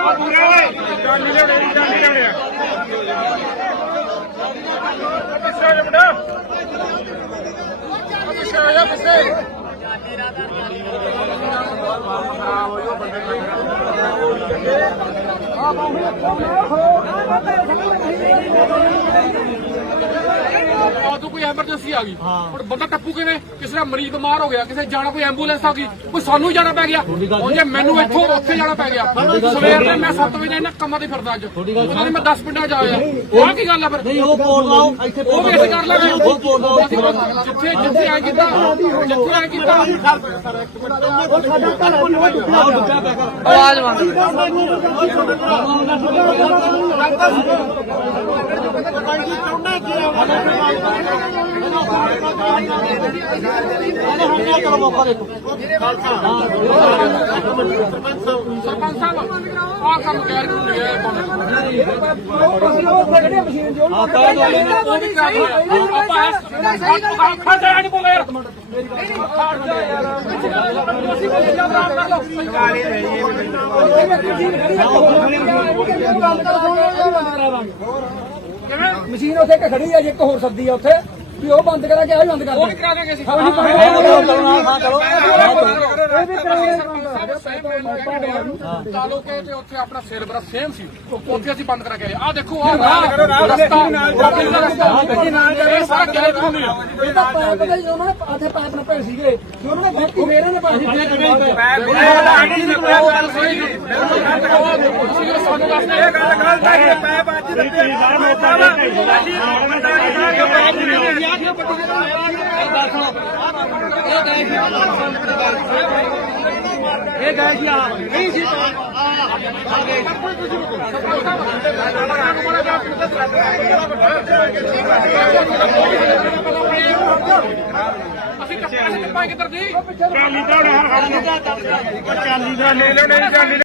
ਆ ਜਾ ਮੁੰਡਾ ਆ ਜਾ ਪਿੱਛੇ ਕੋਈ ਐਮਰਜੈਂਸੀ ਆ ਗਈ ਹੁਣ ਬੰਦਾ ਟੱਪੂ ਕਿਵੇਂ ਕਿਸੇ ਦਾ ਮਰੀਜ਼ ਬਿਮਾਰ ਹੋ ਗਿਆ ਕਿਸੇ ਜਾਣਾ ਕੋਈ ਐਂਬੂਲੈਂਸ ਆ ਗਈ ਕੋਈ ਸਾਨੂੰ ਹੀ ਜਾਣਾ ਪੈ ਗਿਆ ਹੁਣ ਜੇ ਮੈਨੂੰ ਇੱਥੋਂ ਉੱਥੇ ਜਾਣਾ ਪੈ ਗਿਆ ਸਵੇਰ ਦੇ ਮੈਂ 7 ਵਜੇ ਇਹਨਾਂ ਕੰਮਾਂ ਤੇ ਫਿਰਦਾ ਅੱਜ ਉਹਨਾਂ ਨੇ ਮੈਂ 10 ਪਿੰਡਾਂ ਜਾ ਆਇਆ ਆਹ ਕੀ ਗੱਲ ਆ ਫਿਰ ਨਹੀਂ ਉਹ ਬੋਲ ਲਾਓ ਇੱਥੇ ਉਹ ਵੀ ਕਰ ਲਾਂਗੇ ਉਹ ਬੋਲ ਲਾਓ ਜਿੱਥੇ ਜਿੱਥੇ ਆਏ ਕੀਤਾ ਜਿੱਥੇ ਆਏ ਕੀਤਾ ਆਵਾਜ਼ ਮੰਗ ਚਲੋ ਮੌਕਾ ਦੇਖੋ ਸਰਪੰਚ ਸਾਹਿਬ ਆਹ ਕੰਮ ਕਹਿ ਰਹੇ ਹਾਂ ਕਹਿ ਦੋ ਉਹ ਵੀ ਕਰ ਆਪਾਂ ਖੜਾ ਨਹੀਂ ਬੋਲੇ ਯਾਰ ਮਸ਼ੀਨ ਉੱਥੇ ਇੱਕ ਖੜੀ ਆ ਜੇ ਇੱਕ ਹੋਰ ਸੱਦੀ ਆ ਉੱਥੇ ਵੀ ਉਹ ਬੰਦ ਕਰਾ ਕੇ ਆ ਵੀ ਬੰਦ ਕਰ ਉਹ ਵੀ ਕਰਾ ਦਾਂਗੇ ਅਸੀਂ। ਚਲੋ। ਨਾਲ ਹਾਂ ਕਰੋ ਤਾਲੁਕੇ ਤੇ ਉੱਥੇ ਆਪਣਾ ਸਿਲਵਰ ਸੇਮ ਸੀ। ਉੱਥੇ ਅਸੀਂ ਬੰਦ ਕਰਾ ਕੇ ਆਏ। ਆ ਦੇਖੋ ਆਹ ਰਸਤਾ। ਇਹ ਸਾਰਾ ਗੈਰ ਕਾਨੂੰਨੀ ਆ। ਇਹ ਤਾਂ ਪਾਇਪ ਦੇ ਉਹਨਾਂ ਨੇ ਆਥੇ ਪਾਇਪ ਨਾਲ ਭੇਜ ਸੀਗੇ। ਕਿ ਉਹਨਾਂ ਨੇ ਬੈਠੀ ਮੇਰੇ ਨੇ ਪਾਈ ਸਾਨੂੰ ਵਾਸਤੇ ਇਹ ਗੱਲ ਗਲਤ ਹੈ ਕਿ ਪੈ ਬਾਜੀ ਦੇ ਪਿਆ ਮੌਕਾ ਵਾ ਅਸੀਂ ਇਹ ਗਏ ਸੀ ਆ। ਨਹੀਂ ਸੀ ਅਸੀਂ ਟੱਪਾਂਗੇ ਕਿੱਧਰ ਦੀ? ਚਾਲੀ ਦਾ ਲੈ ਲੈਣੇ ਚਾਲੀ